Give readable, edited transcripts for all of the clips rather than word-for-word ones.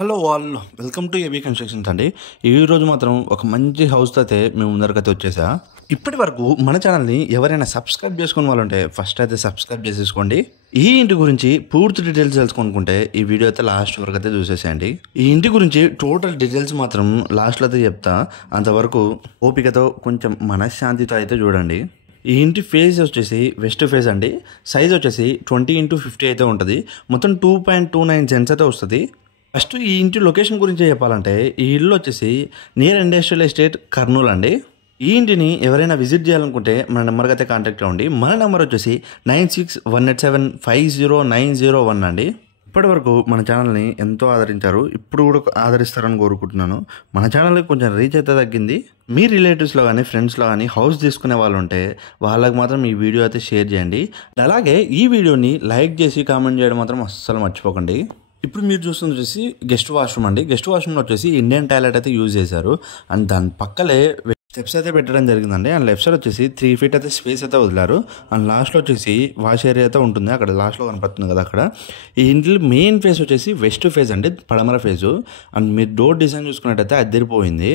Hello all, welcome to AB constructions అండి. ఈరోజు మాత్రం ఒక మంచి హౌస్ అయితే మేము ముందరకైతే వచ్చేసా. ఇప్పటి వరకు మన ఛానల్ని ఎవరైనా సబ్స్క్రైబ్ చేసుకుని వాళ్ళు ఉంటే ఫస్ట్ అయితే సబ్స్క్రైబ్ చేసేసుకోండి. ఈ ఇంటి గురించి పూర్తి డీటెయిల్స్ తెలుసుకోనుకుంటే ఈ వీడియో అయితే లాస్ట్ వరకు అయితే చూసేసేయండి. ఈ ఇంటి గురించి టోటల్ డీటెయిల్స్ మాత్రం లాస్ట్లో అయితే చెప్తా. అంతవరకు ఓపికతో కొంచెం మనశ్శాంతితో అయితే చూడండి. ఈ ఇంటి ఫేజ్ వచ్చేసి వెస్ట్ ఫేజ్ అండి. సైజ్ వచ్చేసి 20x50 అయితే ఉంటుంది. మొత్తం 2.29 సెంట్స్ అయితే వస్తుంది. ఫస్ట్ ఈ ఇంటి లొకేషన్ గురించి చెప్పాలంటే ఈ ఇల్లు వచ్చేసి నియర్ ఇండస్ట్రియల్ ఎస్టేట్ కర్నూలు అండి. ఈ ఇంటిని ఎవరైనా విజిట్ చేయాలనుకుంటే మన నెంబర్కి అయితే కాంటాక్ట్ అవ్వండి. మన నెంబర్ వచ్చేసి 9618750901 అండి. ఇప్పటివరకు మన ఛానల్ని ఎంతో ఆదరించారు, ఇప్పుడు కూడా ఆదరిస్తారని కోరుకుంటున్నాను. మన ఛానల్కి కొంచెం రీచ్ అయితే తగ్గింది. మీ రిలేటివ్స్లో కానీ ఫ్రెండ్స్లో కానీ హౌస్ తీసుకునే వాళ్ళు ఉంటే వాళ్ళకి మాత్రం ఈ వీడియో అయితే షేర్ చేయండి. అలాగే ఈ వీడియోని లైక్ చేసి కామెంట్ చేయడం మాత్రం అస్సలు మర్చిపోకండి. ఇప్పుడు మీరు చూస్తుంది వచ్చేసి గెస్ట్ వాష్రూమ్ అండి. గెస్ట్ వాష్రూమ్లో వచ్చేసి ఇండియన్ టాయిలెట్ అయితే యూజ్ చేశారు. అండ్ దాని పక్కలే స్టెప్స్ అయితే పెట్టడం జరిగిందండి. అండ్ లెఫ్ట్ సైడ్ వచ్చేసి 3 feet అయితే స్పేస్ అయితే వదిలారు. అండ్ లాస్ట్లో వచ్చేసి వాష్ ఏరియా అయితే ఉంటుంది. అక్కడ లాస్ట్లో కనపడుతుంది కదా అక్కడ. ఈ ఇంట్లో మెయిన్ ఫేస్ వచ్చేసి వెస్ట్ ఫేజ్ అండి, పడమర ఫేజు. అండ్ మీరు డోర్ డిజైన్ చూసుకున్నట్టయితే అద్దరిపోయింది.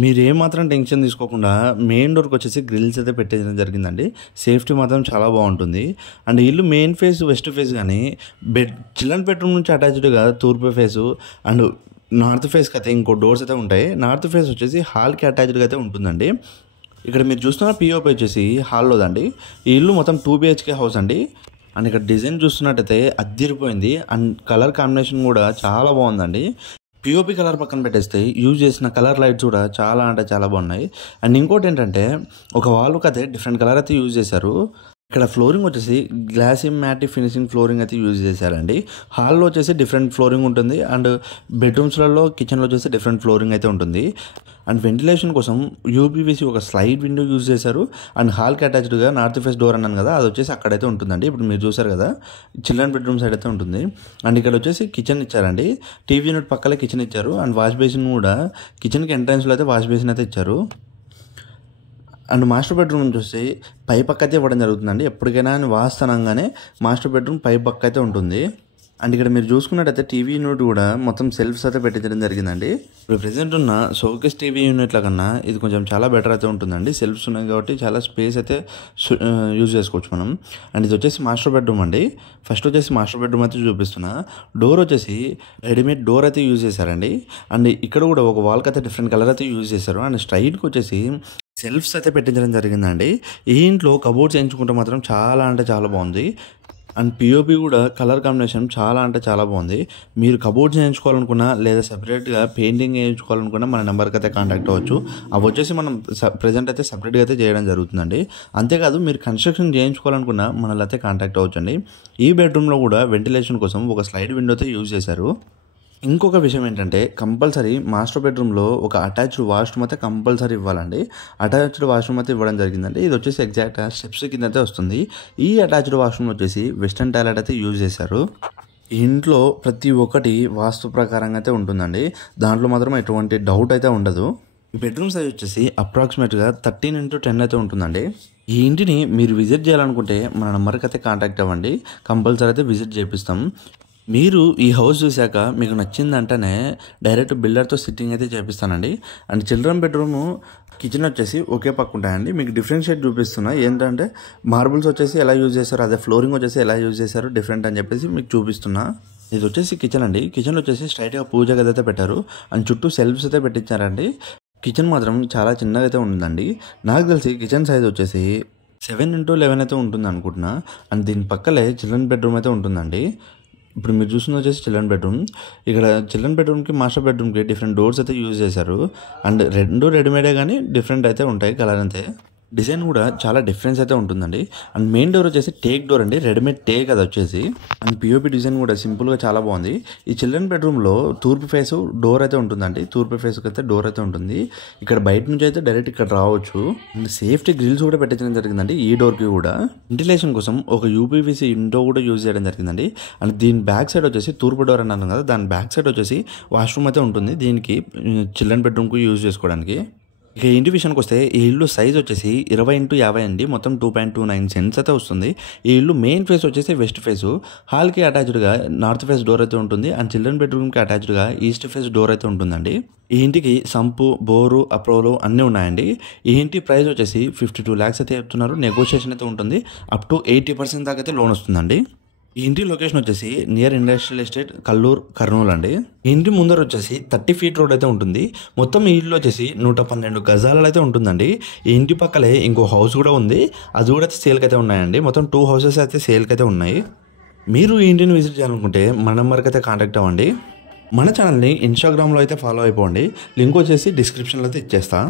మీరు ఏమాత్రం టెన్షన్ తీసుకోకుండా మెయిన్ డోర్కి వచ్చేసి గ్రిల్స్ అయితే పెట్టేయడం జరిగిందండి. సేఫ్టీ మాత్రం చాలా బాగుంటుంది. అండ్ ఇల్లు మెయిన్ ఫేస్ వెస్ట్ ఫేస్ కానీ చిల్డ్రన్ బెడ్రూమ్ నుంచి అటాచ్డ్గా తూర్పు ఫేసు అండ్ నార్త్ ఫేస్కి అయితే ఇంకో డోర్స్ అయితే ఉంటాయి. నార్త్ ఫేస్ వచ్చేసి హాల్కి అటాచ్డ్గా అయితే ఉంటుందండి. ఇక్కడ మీరు చూస్తున్న పిఓపి వచ్చేసి హాల్లోదండి. ఈ ఇల్లు మొత్తం 2 BHK హౌస్ అండి. అండ్ ఇక్కడ డిజైన్ చూస్తున్నట్టయితే అద్దిరిపోయింది. అండ్ కలర్ కాంబినేషన్ కూడా చాలా బాగుందండి. పిఓపి కలర్ పక్కన పెట్టేస్తే యూజ్ చేసిన కలర్ లైట్స్ కూడా చాలా అంటే చాలా బాగున్నాయి. అండ్ ఇంకోటి ఏంటంటే ఒక వాల్కి అయితే డిఫరెంట్ కలర్ అయితే యూజ్ చేశారు. ఇక్కడ ఫ్లోరింగ్ వచ్చేసి గ్లాసీ మ్యాటి ఫినిషింగ్ ఫ్లోరింగ్ అయితే యూజ్ చేశారండి. హాల్లో వచ్చేసి డిఫరెంట్ ఫ్లోరింగ్ ఉంటుంది. అండ్ బెడ్రూమ్స్లలో కిచెన్లో వచ్చేసి డిఫరెంట్ ఫ్లోరింగ్ అయితే ఉంటుంది. అండ్ వెంటిలేషన్ కోసం యూపీవీసీ ఒక స్లైడ్ విండో యూజ్ చేశారు. అండ్ హాల్కి అటాచ్డ్గా నార్త్ ఫేస్ డోర్ అన్నాను కదా, అది వచ్చేసి అక్కడైతే ఉంటుందండి. ఇప్పుడు మీరు చూసారు కదా, చిల్డ్రన్ బెడ్రూమ్ సైడ్ అయితే ఉంటుంది. అండ్ ఇక్కడ వచ్చేసి కిచెన్ ఇచ్చారండి. టీవీ యూనిట్ పక్కలే కిచెన్ ఇచ్చారు. అండ్ వాష్ బేసిన్ కూడా కిచెన్కి ఎంట్రన్స్లో అయితే వాష్ బేసిన్ అయితే ఇచ్చారు. అండ్ మాస్టర్ బెడ్రూమ్ నుంచి వస్తే పై పక్క అయితే ఇవ్వడం జరుగుతుందండి. ఎప్పటికైనా వాస్తనంగానే మాస్టర్ బెడ్రూమ్ పై పక్క అయితే ఉంటుంది. అండ్ ఇక్కడ మీరు చూసుకున్నట్టయితే టీవీ యూనిట్ కూడా మొత్తం సెల్ఫ్స్ అయితే పెట్టించడం జరిగిందండి. ఇప్పుడు ప్రెసెంట్ ఉన్న షోకేస్ టీవీ యూనిట్ల కన్నా ఇది కొంచెం చాలా బెటర్ అయితే ఉంటుందండి. సెల్ఫ్స్ ఉన్నాయి కాబట్టి చాలా స్పేస్ అయితే యూజ్ చేసుకోవచ్చు మనం. అండ్ ఇది వచ్చేసి మాస్టర్ బెడ్రూమ్ అండి. ఫస్ట్ వచ్చేసి మాస్టర్ బెడ్రూమ్ అయితే చూపిస్తున్నా. డోర్ వచ్చేసి రెడీమేడ్ డోర్ అయితే యూజ్ చేశారండి. అండ్ ఇక్కడ కూడా ఒక వాల్కి అయితే డిఫరెంట్ కలర్ అయితే యూజ్ చేశారు. అండ్ స్ట్రైట్కి వచ్చేసి సెల్ఫ్స్ అయితే పెట్టించడం జరిగిందండి. ఈ ఇంట్లో కబోర్డ్స్ ఎంచుకుంటే మాత్రం చాలా అంటే చాలా బాగుంది. అండ్ పిఓపి కూడా కలర్ కాంబినేషన్ చాలా అంటే చాలా బాగుంది. మీరు కబోర్డ్స్ వేయించుకోవాలనుకున్నా లేదా సెపరేట్గా పెయింటింగ్ వేయించుకోవాలనుకున్నా మన నెంబర్కి అయితే కాంటాక్ట్ అవ్వచ్చు. అవి వచ్చేసి మనం ప్రజెంట్ అయితే సపరేట్గా అయితే చేయడం జరుగుతుందండి. అంతేకాదు మీరు కన్స్ట్రక్షన్ చేయించుకోవాలనుకున్నా మనల్ని అయితే కాంటాక్ట్ అవ్వచ్చండి. ఈ బెడ్రూమ్లో కూడా వెంటిలేషన్ కోసం ఒక స్లైడ్ విండో అయితే యూజ్ చేశారు. ఇంకొక విషయం ఏంటంటే కంపల్సరీ మాస్టర్ బెడ్రూమ్లో ఒక అటాచ్డ్ వాష్రూమ్ అయితే కంపల్సరీ ఇవ్వాలండి. అటాచ్డ్ వాష్రూమ్ అయితే ఇవ్వడం జరిగిందండి. ఇది వచ్చేసి ఎగ్జాక్ట్గా స్టెప్స్ కింద అయితే వస్తుంది. ఈ అటాచ్డ్ వాష్రూమ్ వచ్చేసి వెస్టర్న్ టాయిలెట్ అయితే యూజ్ చేశారు. ఇంట్లో ప్రతి ఒక్కటి వాస్తు ప్రకారంగా అయితే ఉంటుందండి. దాంట్లో మాత్రం ఎటువంటి డౌట్ అయితే ఉండదు. ఈ బెడ్రూమ్ సైజ్ వచ్చేసి అప్రాక్సిమేట్గా 13x10 అయితే ఉంటుందండి. ఈ ఇంటిని మీరు విజిట్ చేయాలనుకుంటే మన నెంబర్కి అయితే కాంటాక్ట్ అవ్వండి. కంపల్సరీ అయితే విజిట్ చేపిస్తాం. మీరు ఈ హౌస్ చూశాక మీకు నచ్చిందంటేనే డైరెక్ట్ బిల్డర్తో సిట్టింగ్ అయితే చేపిస్తానండి. అండ్ చిల్డ్రన్ బెడ్రూమ్ కిచెన్ వచ్చేసి ఒకే పక్క ఉంటాయండి. మీకు డిఫరెన్షియేట్ చూపిస్తున్నా. ఏంటంటే మార్బుల్స్ వచ్చేసి ఎలా యూజ్ చేశారు, అదే ఫ్లోరింగ్ వచ్చేసి ఎలా యూజ్ చేశారు డిఫరెంట్ అని చెప్పేసి మీకు చూపిస్తున్నా. ఇది వచ్చేసి కిచెన్ అండి. కిచెన్లో వచ్చేసి స్ట్రైట్గా పూజ గది అయితే పెట్టారు. అండ్ చుట్టూ సెల్ఫ్స్ అయితే పెట్టించారండి. కిచెన్ మాత్రం చాలా చిన్నగా అయితే ఉంటుందండి. నాకు తెలిసి కిచెన్ సైజ్ వచ్చేసి 7x11 అయితే ఉంటుంది అనుకుంటున్నా. అండ్ దీని పక్కలే చిల్డ్రన్ బెడ్రూమ్ అయితే ఉంటుందండి. ఇప్పుడు మీరు చూస్తుంది వచ్చేసి చిల్డ్రన్ బెడ్రూమ్. ఇక్కడ చిల్డ్రన్ బెడ్రూమ్కి మాస్టర్ బెడ్రూమ్కి డిఫరెంట్ డోర్స్ అయితే యూజ్ చేశారు. అండ్ రెండు రెడీమేడే కానీ డిఫరెంట్ అయితే ఉంటాయి కలర్ అంతే. డిజైన్ కూడా చాలా డిఫరెన్స్ అయితే ఉంటుందండి. అండ్ మెయిన్ డోర్ వచ్చేసి టేక్ డోర్ అండి, రెడీమేడ్ టేక్ అది వచ్చేసి. అండ్ పిఓపి డిజైన్ కూడా సింపుల్గా చాలా బాగుంది. ఈ చిల్డ్రన్ బెడ్రూమ్లో తూర్పు ఫేస్ డోర్ అయితే ఉంటుందండి. తూర్పు ఫేస్కి అయితే డోర్ అయితే ఉంటుంది. ఇక్కడ బయట నుంచి అయితే డైరెక్ట్ ఇక్కడ రావచ్చు. అండ్ సేఫ్టీ గ్రిల్స్ కూడా పెట్టించడం జరిగిందండి ఈ డోర్కి కూడా. వెంటిలేషన్ కోసం ఒక యూపీవీసీ విండో కూడా యూజ్ చేయడం జరిగిందండి. అండ్ దీని బ్యాక్ సైడ్ వచ్చేసి తూర్పు డోర్ అన్నాను కదా, దాని బ్యాక్ సైడ్ వచ్చేసి వాష్రూమ్ అయితే ఉంటుంది. దీనికి చిల్డ్రన్ బెడ్రూమ్కి యూజ్ చేసుకోవడానికి. ఇక ఇంటి విషయానికి వస్తే ఈ ఇల్లు సైజ్ వచ్చేసి 20x50 అండి. మొత్తం 2.29 సెంట్స్ అయితే వస్తుంది. ఈ ఇల్లు మెయిన్ ఫేస్ వచ్చేసి వెస్ట్ ఫేసు. హాల్కి అటాచ్డ్గా నార్త్ ఫేస్ డోర్ అయితే ఉంటుంది. అండ్ చిల్డ్రన్ బెడ్రూమ్కి అటాచ్డ్గా ఈస్ట్ ఫేస్ డోర్ అయితే ఉంటుందండి. ఈ ఇంటికి సంపు, బోరు, అప్రోలు అన్నీ ఉన్నాయండి. ఈ ఇంటి ప్రైస్ వచ్చేసి 52 lakhs అయితే చెప్తున్నారు. నెగోషియేషన్ అయితే ఉంటుంది. అప్ టు 80% దాకా అయితే లోన్ వస్తుందండి. ఈ ఇంటి లొకేషన్ వచ్చేసి near industrial estate Kalluru, Kurnool అండి. ఈ ఇంటి ముందర వచ్చేసి 30 feet రోడ్ అయితే ఉంటుంది. మొత్తం ఈ ఇల్లు వచ్చేసి 112 గజాలలో అయితే ఉంటుందండి. ఈ ఇంటి పక్కలే ఇంకో హౌస్ కూడా ఉంది. అది కూడా సేల్కి అయితే ఉన్నాయండి. మొత్తం 2 houses అయితే సేల్కి అయితే ఉన్నాయి. మీరు ఈ ఇంటిని విజిట్ చేయాలనుకుంటే మన నెంబర్కి అయితే కాంటాక్ట్ అవ్వండి. మన ఛానల్ని ఇన్స్టాగ్రామ్లో అయితే ఫాలో అయిపోండి. లింక్ వచ్చేసి డిస్క్రిప్షన్లో అయితే ఇచ్చేస్తా.